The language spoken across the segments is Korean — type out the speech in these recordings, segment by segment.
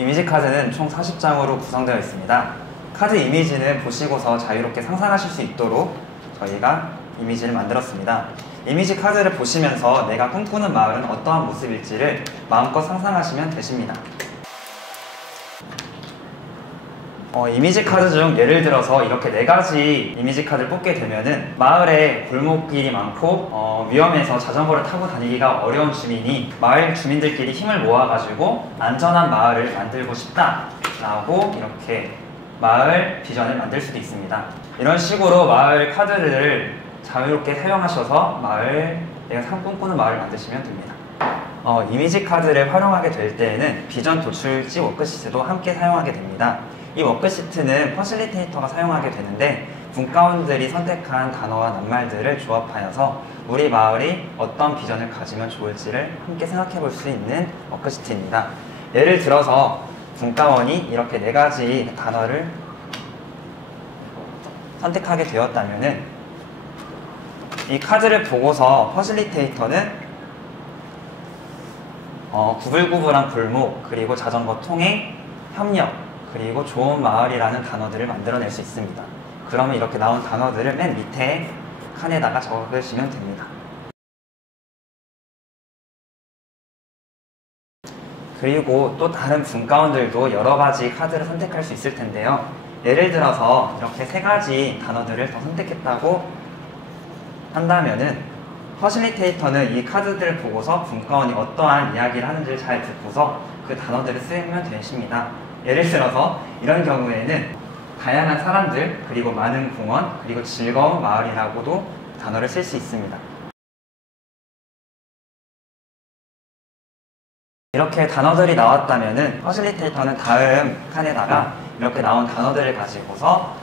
이미지 카드는 총 40장으로 구성되어 있습니다. 카드 이미지는 보시고서 자유롭게 상상하실 수 있도록 저희가 이미지를 만들었습니다. 이미지 카드를 보시면서 내가 꿈꾸는 마을은 어떠한 모습일지를 마음껏 상상하시면 되십니다. 이미지 카드 중 예를 들어서 이렇게 4가지 이미지 카드를 뽑게 되면은 마을에 골목길이 많고 위험해서 자전거를 타고 다니기가 어려운 주민이 마을 주민들끼리 힘을 모아가지고 안전한 마을을 만들고 싶다 라고 이렇게 마을 비전을 만들 수도 있습니다. 이런 식으로 마을 카드를 자유롭게 사용하셔서 내가 꿈꾸는 마을을 만드시면 됩니다. 이미지 카드를 활용하게 될 때에는 비전 도출지 워크시트도 함께 사용하게 됩니다. 이 워크시트는 퍼실리테이터가 사용하게 되는데 분과원들이 선택한 단어와 낱말들을 조합하여서 우리 마을이 어떤 비전을 가지면 좋을지를 함께 생각해 볼 수 있는 워크시트입니다. 예를 들어서 분과원이 이렇게 4가지 단어를 선택하게 되었다면은 이 카드를 보고서 퍼실리테이터는 구불구불한 골목, 그리고 자전거 통행, 협력, 그리고 좋은 마을이라는 단어들을 만들어낼 수 있습니다. 그러면 이렇게 나온 단어들을 맨 밑에 칸에다가 적으시면 됩니다. 그리고 또 다른 분과원들도 여러 가지 카드를 선택할 수 있을 텐데요. 예를 들어서 이렇게 3가지 단어들을 더 선택했다고 한다면은 퍼실리테이터는 이 카드들을 보고서 분과원이 어떠한 이야기를 하는지를 잘 듣고서 그 단어들을 쓰면 되십니다. 예를 들어서 이런 경우에는 다양한 사람들, 그리고 많은 공원, 그리고 즐거운 마을이라고도 단어를 쓸 수 있습니다. 이렇게 단어들이 나왔다면은 퍼실리테이터는 다음 칸에다가 이렇게 나온 단어들을 가지고서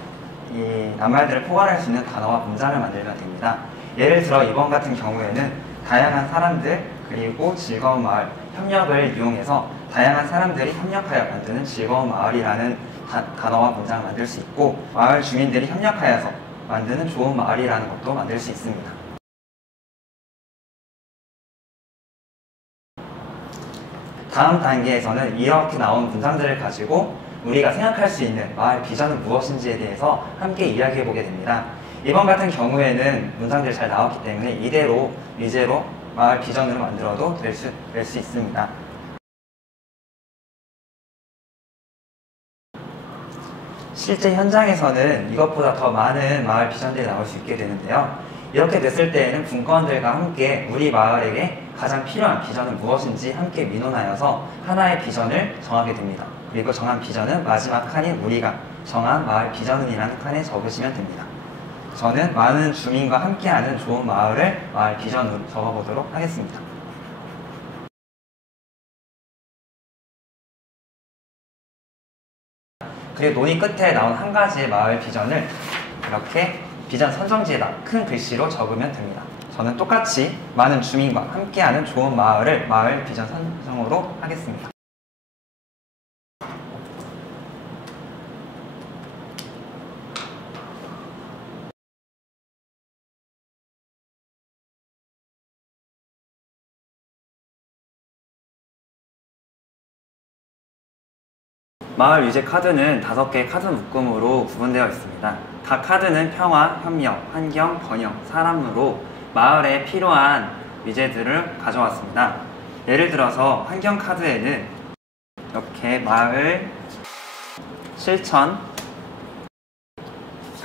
이 낱말들을 포괄할 수 있는 단어와 문장을 만들면 됩니다. 예를 들어 이번 같은 경우에는 다양한 사람들, 그리고 즐거운 마을, 협력을 이용해서 다양한 사람들이 협력하여 만드는 즐거운 마을이라는 단어와 문장을 만들 수 있고, 마을 주민들이 협력하여서 만드는 좋은 마을이라는 것도 만들 수 있습니다. 다음 단계에서는 이렇게 나온 문장들을 가지고 우리가 생각할 수 있는 마을 비전은 무엇인지에 대해서 함께 이야기해 보게 됩니다. 이번 같은 경우에는 문장들이 잘 나왔기 때문에 이대로 위제로 마을 비전으로 만들어도 될 수 있습니다. 실제 현장에서는 이것보다 더 많은 마을 비전들이 나올 수 있게 되는데요. 이렇게 됐을 때에는 분과원들과 함께 우리 마을에게 가장 필요한 비전은 무엇인지 함께 민원하여서 하나의 비전을 정하게 됩니다. 그리고 정한 비전은 마지막 칸인 우리가 정한 마을 비전은 이라는 칸에 적으시면 됩니다. 저는 많은 주민과 함께하는 좋은 마을을 마을 비전으로 적어보도록 하겠습니다. 그리고 논의 끝에 나온 한 가지의 마을 비전을 이렇게 비전 선정지에다 큰 글씨로 적으면 됩니다. 저는 똑같이 많은 주민과 함께하는 좋은 마을을 마을 비전 선정으로 하겠습니다. 마을 위제 카드는 5개의 카드 묶음으로 구분되어 있습니다. 각 카드는 평화, 협력, 환경, 번영, 사람으로 마을에 필요한 위제들을 가져왔습니다. 예를 들어서 환경 카드에는 이렇게 마을, 실천,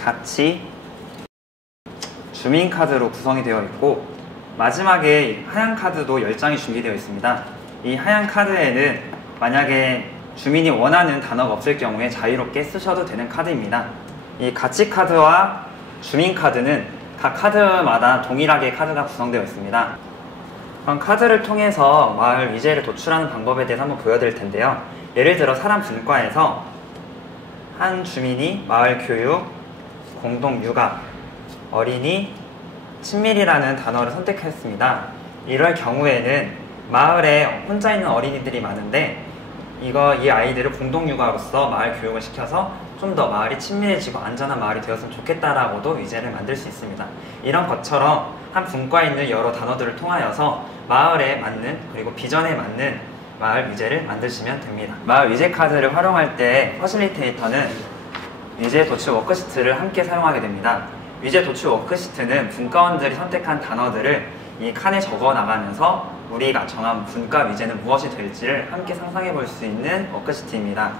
가치, 주민 카드로 구성이 되어 있고, 마지막에 하얀 카드도 10장이 준비되어 있습니다. 이 하얀 카드에는 만약에 주민이 원하는 단어가 없을 경우에 자유롭게 쓰셔도 되는 카드입니다. 이 가치 카드와 주민 카드는 각 카드마다 동일하게 카드가 구성되어 있습니다. 그럼 카드를 통해서 마을 위제를 도출하는 방법에 대해서 한번 보여드릴 텐데요. 예를 들어 사람 분과에서 한 주민이 마을 교육, 공동 육아, 어린이, 친밀이라는 단어를 선택했습니다. 이럴 경우에는 마을에 혼자 있는 어린이들이 많은데 이 아이들을 공동육아로서 마을 교육을 시켜서 좀 더 마을이 친밀해지고 안전한 마을이 되었으면 좋겠다라고도 위제를 만들 수 있습니다. 이런 것처럼 한 분과에 있는 여러 단어들을 통하여서 마을에 맞는, 그리고 비전에 맞는 마을 위제를 만드시면 됩니다. 마을 위제 카드를 활용할 때 퍼실리테이터는 위제 도출 워크시트를 함께 사용하게 됩니다. 위제 도출 워크시트는 분과원들이 선택한 단어들을 이 칸에 적어 나가면서 우리가 정한 분과 위제는 무엇이 될지를 함께 상상해 볼 수 있는 워크시트입니다.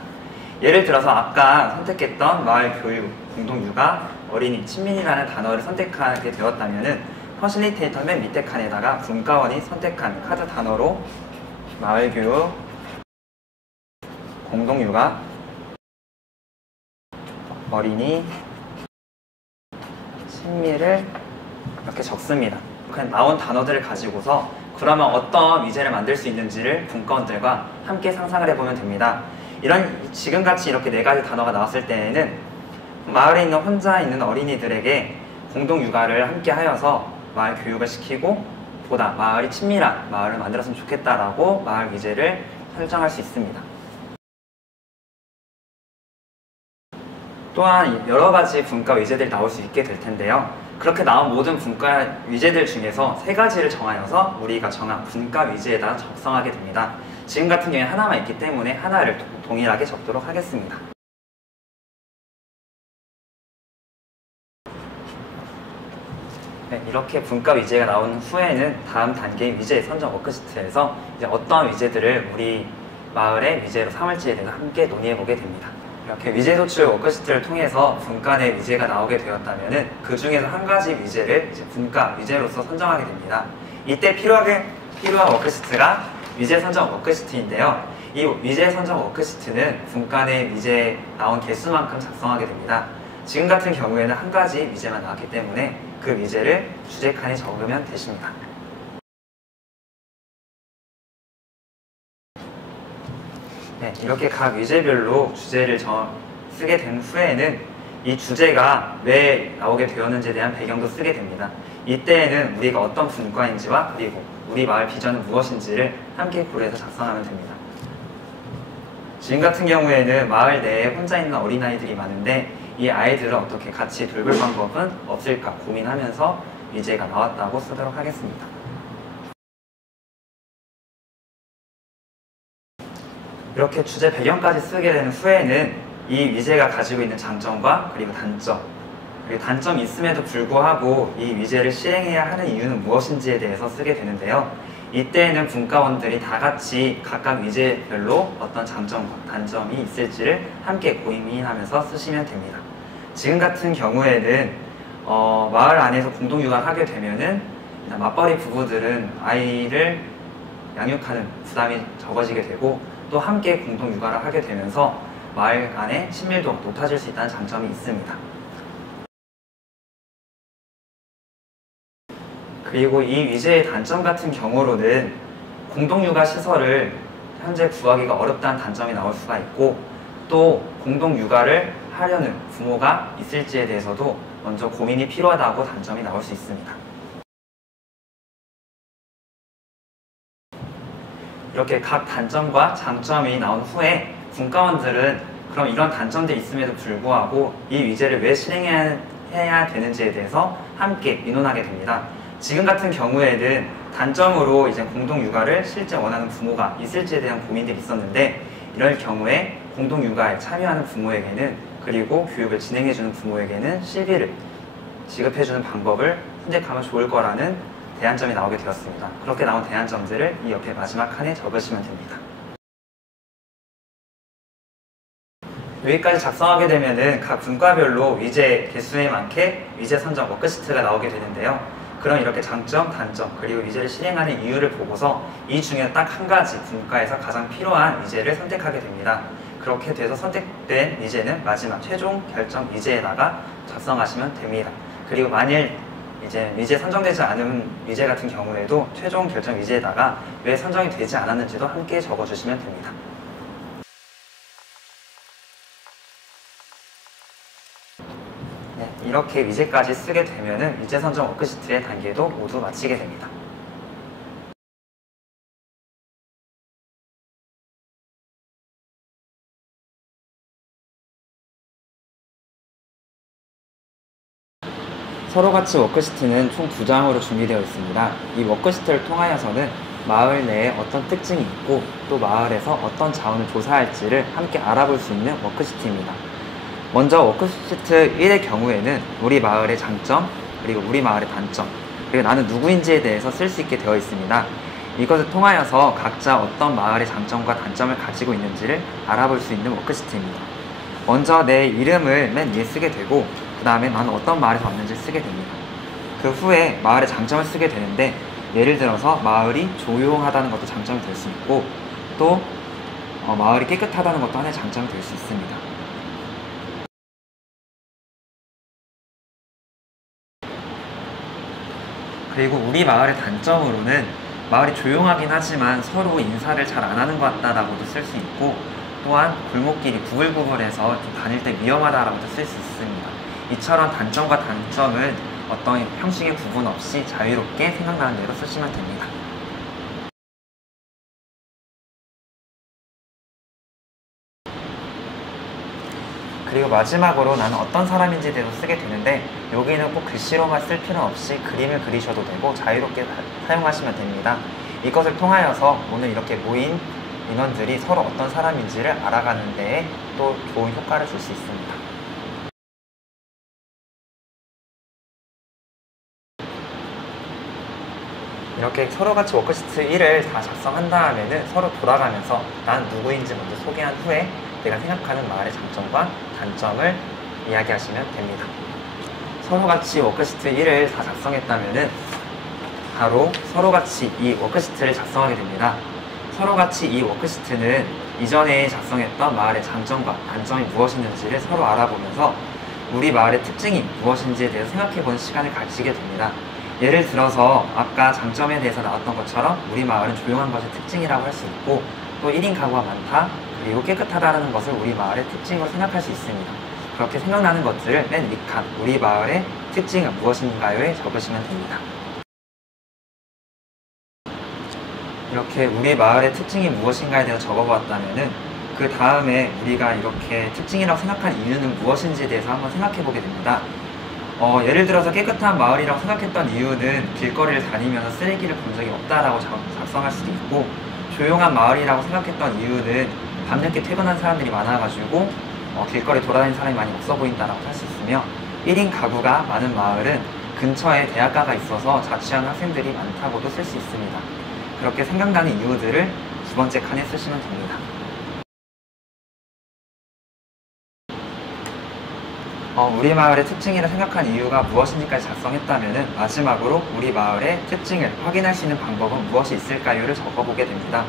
예를 들어서 아까 선택했던 마을 교육, 공동육아, 어린이, 친민이라는 단어를 선택하게 되었다면 퍼실리테이터 맨 밑에 칸에다가 분과원이 선택한 카드 단어로 마을 교육, 공동육아, 어린이, 친미를 이렇게 적습니다. 그냥 나온 단어들을 가지고서 그러면 어떤 위제를 만들 수 있는지를 분과원들과 함께 상상을 해보면 됩니다. 지금같이 이렇게 4가지 단어가 나왔을 때에는 마을에 있는 혼자 있는 어린이들에게 공동육아를 함께 하여서 마을 교육을 시키고 보다 마을이 친밀한 마을을 만들었으면 좋겠다라고 마을 위제를 설정할 수 있습니다. 또한 여러 가지 분과 위제들이 나올 수 있게 될 텐데요. 그렇게 나온 모든 분과 위제들 중에서 3가지를 정하여서 우리가 정한 분과 위제에다 적성하게 됩니다. 지금 같은 경우에 하나만 있기 때문에 하나를 동일하게 적도록 하겠습니다. 네, 이렇게 분과 위제가 나온 후에는 다음 단계인 위제 선정 워크시트에서 이제 어떤 위제들을 우리 마을의 위제로 삼을지에 대해서 함께 논의해보게 됩니다. 이렇게 위제 도출 워크시트를 통해서 분과 내 위제가 나오게 되었다면 그 중에서 한 가지 위제를 이제 분과 위제로서 선정하게 됩니다. 이때 필요한 워크시트가 위제 선정 워크시트인데요. 이 위제 선정 워크시트는 분과 내 위제 나온 개수만큼 작성하게 됩니다. 지금 같은 경우에는 한 가지 위제만 나왔기 때문에 그 위제를 주제 칸에 적으면 되십니다. 네, 이렇게 각 위제별로 주제를 쓰게 된 후에는 이 주제가 왜 나오게 되었는지에 대한 배경도 쓰게 됩니다. 이때에는 우리가 어떤 분과인지와 그리고 우리 마을 비전은 무엇인지를 함께 고려해서 작성하면 됩니다. 지금 같은 경우에는 마을 내에 혼자 있는 어린아이들이 많은데 이 아이들을 어떻게 같이 돌볼 방법은 없을까 고민하면서 위제가 나왔다고 쓰도록 하겠습니다. 이렇게 주제 배경까지 쓰게 된 후에는 이 위제가 가지고 있는 장점과 그리고 단점이 있음에도 불구하고 이 위제를 실행해야 하는 이유는 무엇인지에 대해서 쓰게 되는데요. 이때에는 분과원들이 다 같이 각각 위제별로 어떤 장점과 단점이 있을지를 함께 고민하면서 쓰시면 됩니다. 지금 같은 경우에는 마을 안에서 공동육아를 하게 되면은 맞벌이 부부들은 아이를 양육하는 부담이 적어지게 되고 또 함께 공동육아를 하게 되면서 마을 간의 친밀도가 높아질 수 있다는 장점이 있습니다. 그리고 이 위제의 단점 같은 경우로는 공동육아 시설을 현재 구하기가 어렵다는 단점이 나올 수가 있고 또 공동육아를 하려는 부모가 있을지에 대해서도 먼저 고민이 필요하다고 단점이 나올 수 있습니다. 이렇게 각 단점과 장점이 나온 후에 분과원들은 그럼 이런 단점들이 있음에도 불구하고 이 위제를 왜 실행해야 되는지에 대해서 함께 의논하게 됩니다. 지금 같은 경우에는 단점으로 이제 공동육아를 실제 원하는 부모가 있을지에 대한 고민들이 있었는데 이럴 경우에 공동육아에 참여하는 부모에게는 그리고 교육을 진행해주는 부모에게는 실비를 지급해주는 방법을 선택하면 좋을 거라는 대안점이 나오게 되었습니다. 그렇게 나온 대안점들을 이 옆에 마지막 칸에 적으시면 됩니다. 여기까지 작성하게 되면은 각 분과별로 위제 개수에 맞게 위제 선정 워크시트가 나오게 되는데요. 그럼 이렇게 장점, 단점, 그리고 위제를 실행하는 이유를 보고서 이 중에 딱 한 가지 분과에서 가장 필요한 위제를 선택하게 됩니다. 그렇게 돼서 선택된 위제는 마지막 최종 결정 위제에다가 작성하시면 됩니다. 그리고 만일 이제 위제 선정되지 않은 위제 같은 경우에도 최종 결정 위제에다가 왜 선정이 되지 않았는지도 함께 적어주시면 됩니다. 네, 이렇게 위제까지 쓰게 되면은 위제 선정 워크시트의 단계도 모두 마치게 됩니다. 서로같이 워크시트는 총 2장으로 준비되어 있습니다. 이 워크시트를 통하여서는 마을 내에 어떤 특징이 있고 또 마을에서 어떤 자원을 조사할지를 함께 알아볼 수 있는 워크시트입니다. 먼저 워크시트 1의 경우에는 우리 마을의 장점, 그리고 우리 마을의 단점, 그리고 나는 누구인지에 대해서 쓸 수 있게 되어 있습니다. 이것을 통하여서 각자 어떤 마을의 장점과 단점을 가지고 있는지를 알아볼 수 있는 워크시트입니다. 먼저 내 이름을 맨 위에 쓰게 되고 그 다음에 나는 어떤 마을에서 왔는지 쓰게 됩니다. 그 후에 마을의 장점을 쓰게 되는데 예를 들어서 마을이 조용하다는 것도 장점이 될 수 있고 또 마을이 깨끗하다는 것도 하나의 장점이 될 수 있습니다. 그리고 우리 마을의 단점으로는 마을이 조용하긴 하지만 서로 인사를 잘 안 하는 것 같다라고도 쓸 수 있고 또한 골목길이 구불구불해서 좀 다닐 때 위험하다라고도 쓸 수 있습니다. 이처럼 단점과 단점은 어떤 형식의 구분 없이 자유롭게 생각나는 대로 쓰시면 됩니다. 그리고 마지막으로 나는 어떤 사람인지에 대해서 쓰게 되는데 여기는 꼭 글씨로만 쓸 필요는 없이 그림을 그리셔도 되고 자유롭게 사용하시면 됩니다. 이것을 통하여서 오늘 이렇게 모인 인원들이 서로 어떤 사람인지를 알아가는 데에 또 좋은 효과를 줄 수 있습니다. 이렇게 서로 같이 워크시트 1을 다 작성한 다음에는 서로 돌아가면서 난 누구인지 먼저 소개한 후에 내가 생각하는 마을의 장점과 단점을 이야기하시면 됩니다. 서로 같이 워크시트 1을 다 작성했다면은 바로 서로 같이 이 워크시트를 작성하게 됩니다. 서로 같이 이 워크시트는 이전에 작성했던 마을의 장점과 단점이 무엇이었는지를 서로 알아보면서 우리 마을의 특징이 무엇인지에 대해서 생각해보는 시간을 가지게 됩니다. 예를 들어서 아까 장점에 대해서 나왔던 것처럼 우리 마을은 조용한 것이 특징이라고 할 수 있고 또 1인 가구가 많다, 그리고 깨끗하다는 것을 우리 마을의 특징으로 생각할 수 있습니다. 그렇게 생각나는 것들을 맨 윗칸 우리 마을의 특징은 무엇인가요에 적으시면 됩니다. 이렇게 우리 마을의 특징이 무엇인가에 대해서 적어보았다면은 그 다음에 우리가 이렇게 특징이라고 생각한 이유는 무엇인지에 대해서 한번 생각해 보게 됩니다. 예를 들어서 깨끗한 마을이라고 생각했던 이유는 길거리를 다니면서 쓰레기를 본 적이 없다라고 작성할 수도 있고 조용한 마을이라고 생각했던 이유는 밤늦게 퇴근한 사람들이 많아가지고 길거리 돌아다니는 사람이 많이 없어 보인다라고 할 수 있으며 1인 가구가 많은 마을은 근처에 대학가가 있어서 자취하는 학생들이 많다고도 쓸 수 있습니다. 그렇게 생각나는 이유들을 두 번째 칸에 쓰시면 됩니다. 우리 마을의 특징이라 생각한 이유가 무엇인지까지 작성했다면 마지막으로 우리 마을의 특징을 확인할 수 있는 방법은 무엇이 있을까요를 적어보게 됩니다.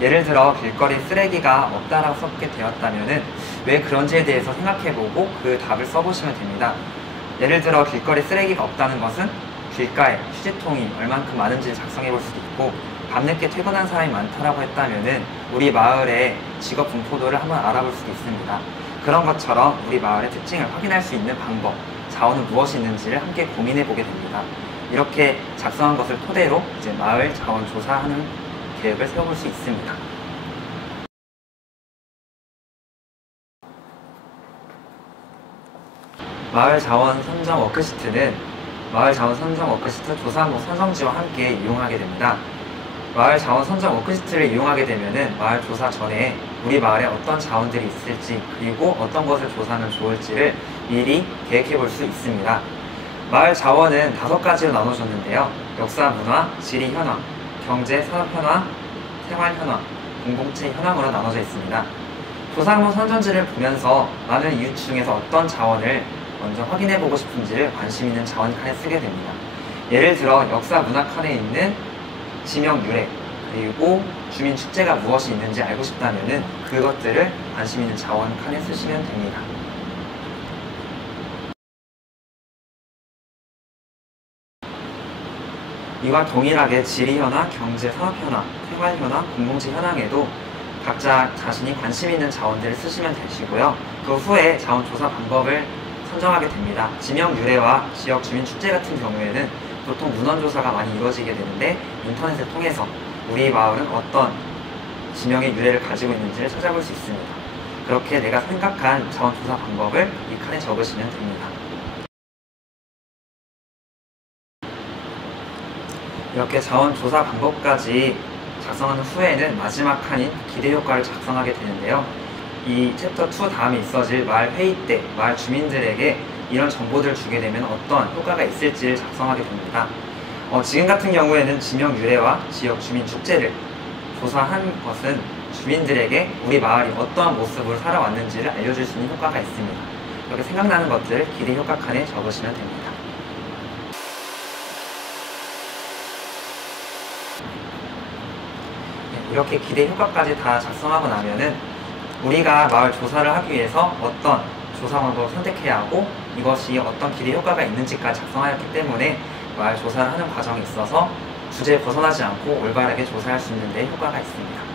예를 들어 길거리 쓰레기가 없다라고 써게 되었다면 왜 그런지에 대해서 생각해보고 그 답을 써보시면 됩니다. 예를 들어 길거리 쓰레기가 없다는 것은 길가에 휴지통이 얼만큼 많은지를 작성해볼 수도 있고 밤늦게 퇴근한 사람이 많다라고 했다면 우리 마을의 직업 분포도를 한번 알아볼 수도 있습니다. 그런 것처럼 우리 마을의 특징을 확인할 수 있는 방법, 자원은 무엇이 있는지를 함께 고민해 보게 됩니다. 이렇게 작성한 것을 토대로 이제 마을 자원 조사하는 계획을 세워볼 수 있습니다. 마을 자원 선정 워크시트는 마을 자원 선정 워크시트 조사항목 선정지와 함께 이용하게 됩니다. 마을 자원 선정 워크시트를 이용하게 되면은 마을 조사 전에 우리 마을에 어떤 자원들이 있을지 그리고 어떤 것을 조사하면 좋을지를 미리 계획해 볼 수 있습니다. 마을 자원은 5가지로 나눠졌는데요. 역사, 문화, 지리, 현황, 경제, 산업 현황, 생활 현황, 공동체 현황으로 나눠져 있습니다. 조사항목 선정지를 보면서 나는 이웃 중에서 어떤 자원을 먼저 확인해 보고 싶은지를 관심 있는 자원 칸에 쓰게 됩니다. 예를 들어 역사 문화 칸에 있는 지명 유래 그리고 주민 축제가 무엇이 있는지 알고 싶다면 그것들을 관심 있는 자원 칸에 쓰시면 됩니다. 이와 동일하게 지리 현황, 경제, 산업 현황, 생활 현황, 공동체 현황에도 각자 자신이 관심 있는 자원들을 쓰시면 되시고요. 그 후에 자원 조사 방법을 선정하게 됩니다. 지명 유래와 지역 주민 축제 같은 경우에는 보통 문헌조사가 많이 이루어지게 되는데 인터넷을 통해서 우리 마을은 어떤 지명의 유래를 가지고 있는지를 찾아볼 수 있습니다. 그렇게 내가 생각한 자원조사 방법을 이 칸에 적으시면 됩니다. 이렇게 자원조사 방법까지 작성한 후에는 마지막 칸인 기대 효과를 작성하게 되는데요. 이 챕터 2 다음에 있어질 마을 회의 때 마을 주민들에게 이런 정보들을 주게 되면 어떤 효과가 있을지를 작성하게 됩니다. 지금 같은 경우에는 지명 유래와 지역 주민 축제를 조사한 것은 주민들에게 우리 마을이 어떠한 모습으로 살아왔는지를 알려줄 수 있는 효과가 있습니다. 이렇게 생각나는 것들을 기대 효과 칸에 적으시면 됩니다. 이렇게 기대 효과까지 다 작성하고 나면은 우리가 마을 조사를 하기 위해서 어떤 조사 방법을 선택해야 하고 이것이 어떤 기대 효과가 있는지까지 작성하였기 때문에 마을 조사를 하는 과정에 있어서 주제에 벗어나지 않고 올바르게 조사할 수 있는 데 효과가 있습니다.